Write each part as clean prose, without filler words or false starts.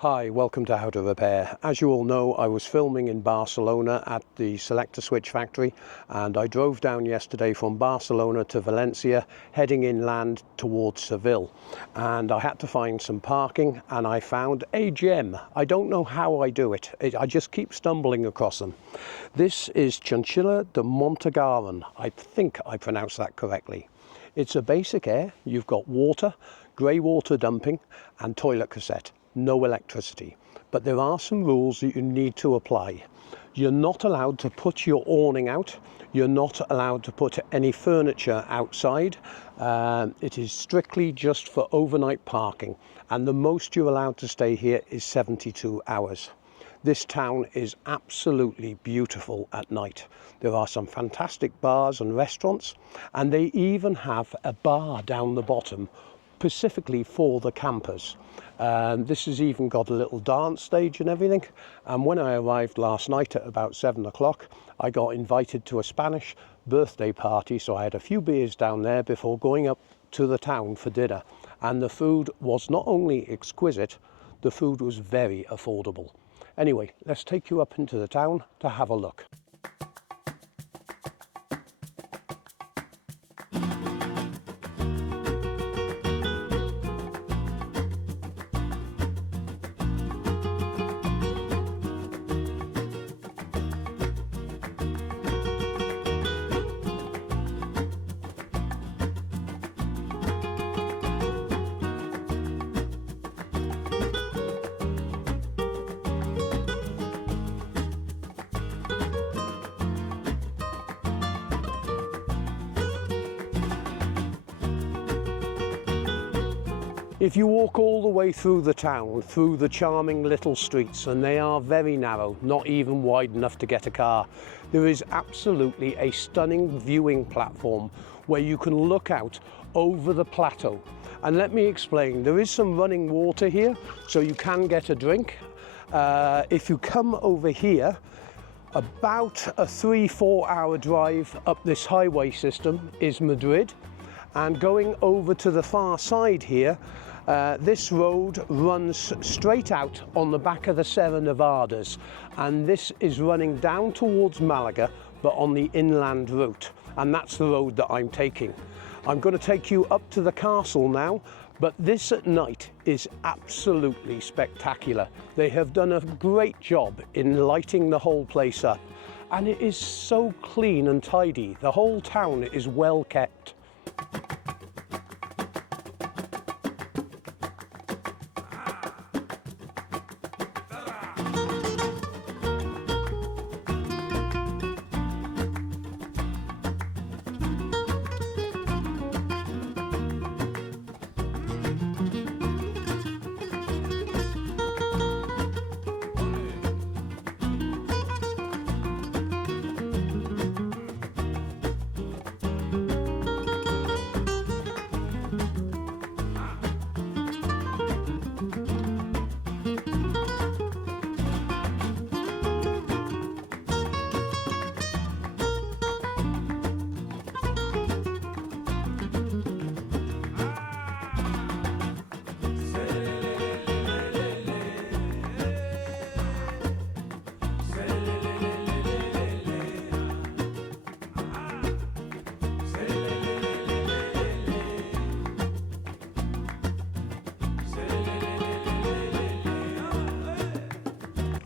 Hi, welcome to How to Repair. As you all know, I was filming in Barcelona at the Selector Switch factory, and I drove down yesterday from Barcelona to Valencia, heading inland towards Seville. And I had to find some parking, and I found a gem. I don't know how I do it. I just keep stumbling across them. This is Chinchilla de Montearagón. I think I pronounced that correctly. It's a basic air. You've got water, grey water dumping, and toilet cassette. No electricity, but there are some rules that you need to apply. You're not allowed to put your awning out. You're not allowed to put any furniture outside. It is strictly just for overnight parking, and the most you're allowed to stay here is 72 hours. This town is absolutely beautiful at night. There are some fantastic bars and restaurants, and they even have a bar down the bottom specifically for the campers. This has even got a little dance stage and everything. And when I arrived last night at about 7 o'clock, I got invited to a Spanish birthday party, so I had a few beers down there before going up to the town for dinner. And the food was not only exquisite, the food was very affordable. Anyway, let's take you up into the town to have a look. If you walk all the way through the town, through the charming little streets, and they are very narrow, not even wide enough to get a car, there is absolutely a stunning viewing platform where you can look out over the plateau. And let me explain, there is some running water here, so you can get a drink. If you come over here, about a 3-4 hour drive up this highway system is Madrid. And going over to the far side here, this road runs straight out on the back of the Sierra Nevadas, and this is running down towards Malaga, but on the inland route, and that's the road that I'm taking. I'm going to take you up to the castle now, but this at night is absolutely spectacular. They have done a great job in lighting the whole place up, and it is so clean and tidy. The whole town is well kept.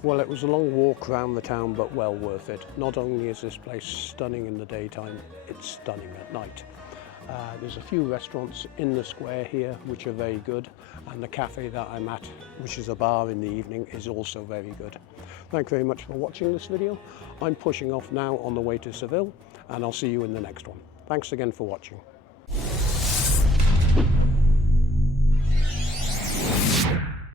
Well, it was a long walk around the town, but well worth it. Not only is this place stunning in the daytime, it's stunning at night. There's a few restaurants in the square here which are very good, and the cafe that I'm at, which is a bar in the evening, is also very good. Thank you very much for watching this video. I'm pushing off now on the way to Seville, and I'll see you in the next one. Thanks again for watching.